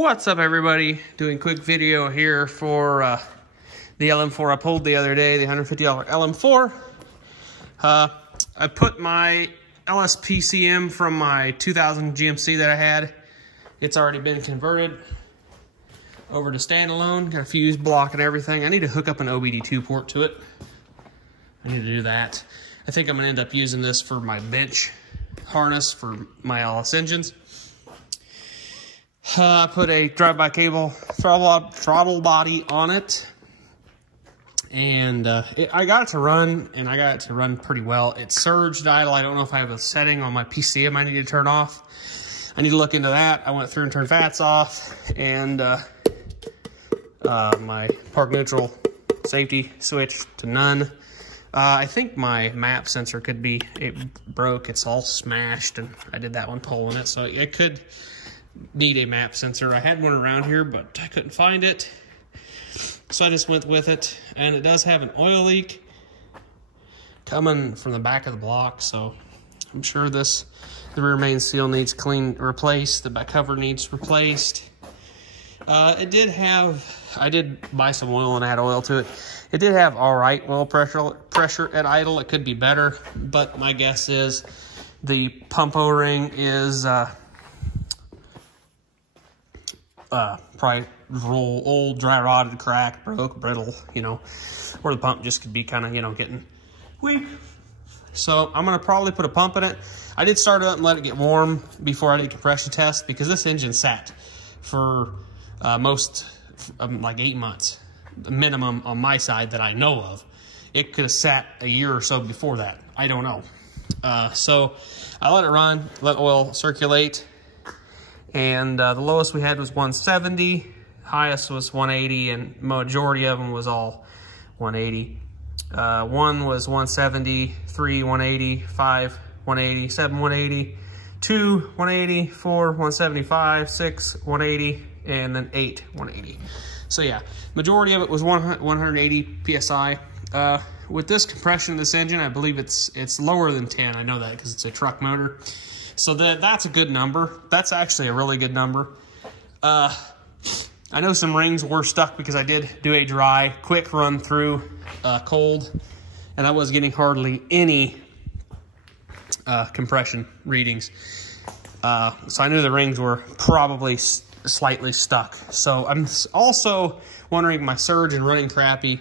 What's up, everybody? Doing a quick video here for the LM4 I pulled the other day, the $150 LM4. I put my LSPCM from my 2000 GMC that I had. It's already been converted over to standalone. Got a fuse block and everything. I need to hook up an OBD2 port to it. I need to do that. I think I'm going to end up using this for my bench harness for my LS engines. I put a drive-by cable throttle body on it, and I got it to run, and I got it to run pretty well. It surged idle. I don't know if I have a setting on my PCM I need to turn off. I need to look into that. I went through and turned VATs off, and my park neutral safety switch to none. I think my map sensor could be, it broke. It's all smashed, and I did that one pulling it, so it could need a map sensor. I had one around here, but I couldn't find it, so I just went with it. And it does have an oil leak coming from the back of the block, so I'm sure the rear main seal needs replaced. The back cover needs replaced. I did buy some oil and add oil to it. It did have all right oil pressure at idle. It could be better, but my guess is the pump O-ring is probably old, dry rotted, cracked, broke, brittle, you know, or the pump just could be kind of, you know, getting weak. So I'm going to probably put a pump in it. I did start it up and let it get warm before I did compression test, because this engine sat for like 8 months, the minimum on my side that I know of. It could have sat a year or so before that. I don't know. So I let it run, let oil circulate. And the lowest we had was 170, highest was 180, and majority of them was all 180. 1 was 170, 3 180, 5 180, 7 180, 2 180, 4 175, 6 180, and then 8 180. So yeah, majority of it was 180 PSI. With this compression of this engine, I believe it's lower than 10. I know that because it's a truck motor. So that's a good number. That's actually a really good number. I know some rings were stuck because I did do a dry, quick run through cold, and I was getting hardly any compression readings. So I knew the rings were probably slightly stuck. So I'm also wondering if my surge and running crappy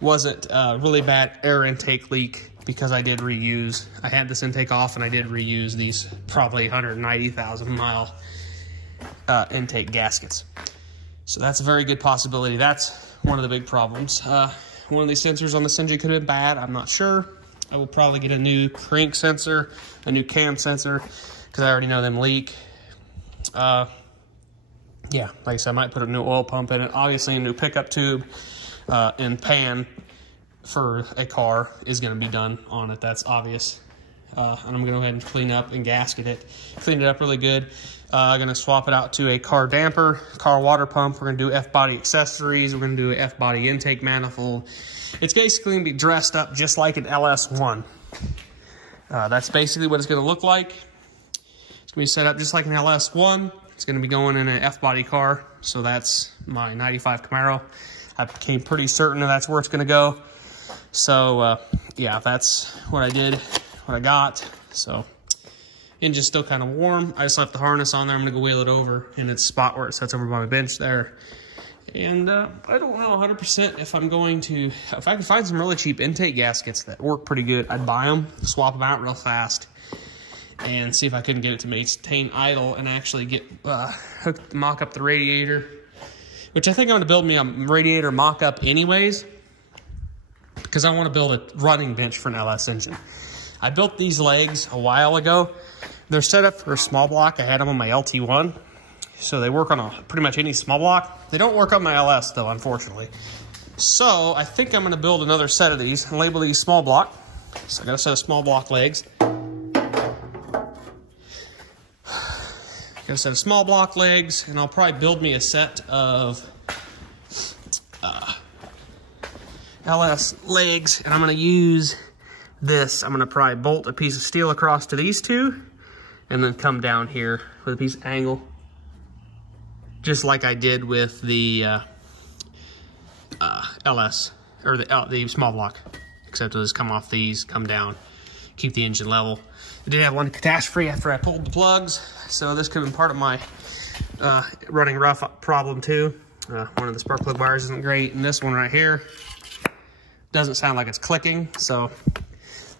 wasn't really bad air intake leak, because I did reuse. I had this intake off and I did reuse these probably 190,000 mile intake gaskets. So that's a very good possibility. That's one of the big problems. One of these sensors on this engine could have been bad. I'm not sure. I will probably get a new crank sensor, a new cam sensor, because I already know them leak. Yeah, like I said, I might put a new oil pump in it. Obviously, a new pickup tube and pan for a car is going to be done on it. That's obvious. And I'm going to go ahead and clean up and gasket it. Clean it up really good. I'm going to swap it out to a car damper, car water pump. We're going to do F-body accessories. We're going to do an F-body intake manifold. It's basically going to be dressed up just like an LS1. That's basically what it's going to look like. It's going to be set up just like an LS1. It's going to be going in an F-body car. So that's my 95 Camaro. I became pretty certain that's where it's going to go. So, yeah, that's what I did, what I got. So, engine's still kind of warm. I just left the harness on there. I'm going to go wheel it over in its spot where it sets over by my bench there. And I don't know 100% if I'm going to, if I can find some really cheap intake gaskets that work pretty good, I'd buy them, swap them out real fast, and see if I couldn't get it to maintain idle and actually get mock up the radiator, which I think I'm going to build me a radiator mock-up anyways, because I want to build a running bench for an LS engine. I built these legs a while ago. They're set up for a small block. I had them on my LT1, so they work on pretty much any small block. They don't work on my LS, though, unfortunately. So I think I'm going to build another set of these and label these small block. So I got a set of small block legs. Got a set of small block legs, and I'll probably build me a set of LS legs, and I'm going to use this. I'm going to probably bolt a piece of steel across to these two, and then come down here with a piece of angle just like I did with the LS, or the small block, except it'll just come off these, come down, keep the engine level. I did have one catastrophe after I pulled the plugs, so this could have been part of my running rough problem too. One of the spark plug wires isn't great, and this one right here doesn't sound like it's clicking, so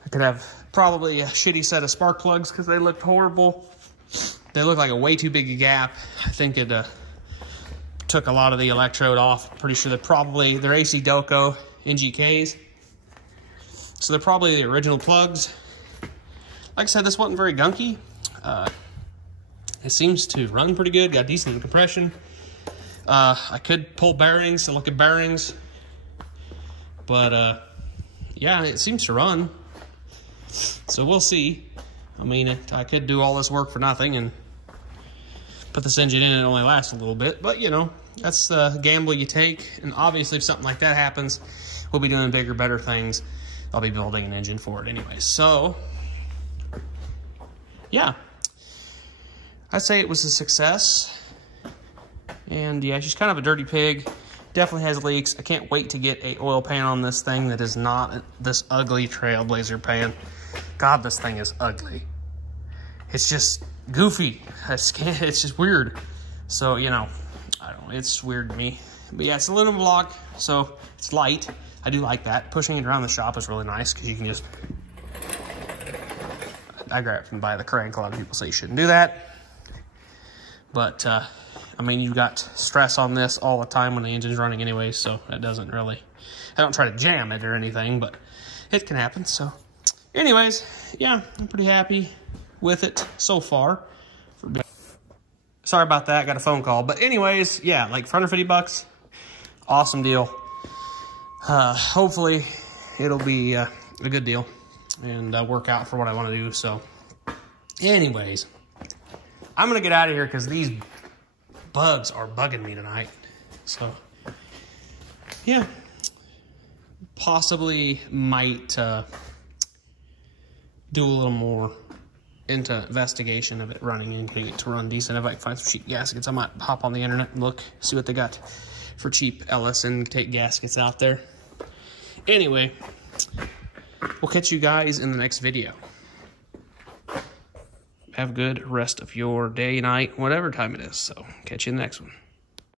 I could have probably a shitty set of spark plugs because they looked horrible. They look like a way too big a gap. I think it took a lot of the electrode off. Pretty sure they're AC Doco NGKs. So they're probably the original plugs. Like I said, this wasn't very gunky. It seems to run pretty good, got decent compression. I could pull bearings and look at bearings, but yeah, it seems to run. So we'll see. I mean, I could do all this work for nothing and put this engine in and it only lasts a little bit, but you know, that's the gamble you take. And obviously if something like that happens, we'll be doing bigger, better things. I'll be building an engine for it anyway. So yeah, I'd say it was a success. And yeah, she's kind of a dirty pig. Definitely has leaks. I can't wait to get a oil pan on this thing that is not this ugly Trailblazer pan. God, this thing is ugly. It's just goofy. It's just weird. So, you know, I don't know. It's weird to me. But yeah, it's a aluminum block, so it's light. I do like that. Pushing it around the shop is really nice because you can just... I grab it from by the crank. A lot of people say you shouldn't do that. But, I mean, you've got stress on this all the time when the engine's running anyway, so it doesn't really... I don't try to jam it or anything, but it can happen, so... Anyways, yeah, I'm pretty happy with it so far. Sorry about that, got a phone call. But anyways, yeah, like for under $50, awesome deal. Hopefully it'll be a good deal and work out for what I want to do. So anyways, I'm going to get out of here because these bugs are bugging me tonight. So yeah, possibly might... do a little more into investigation of it running and getting it to run decent. If I can find some cheap gaskets, I might hop on the internet and look, see what they got for cheap LS and take gaskets out there. Anyway, we'll catch you guys in the next video. Have a good rest of your day, night, whatever time it is. So, catch you in the next one.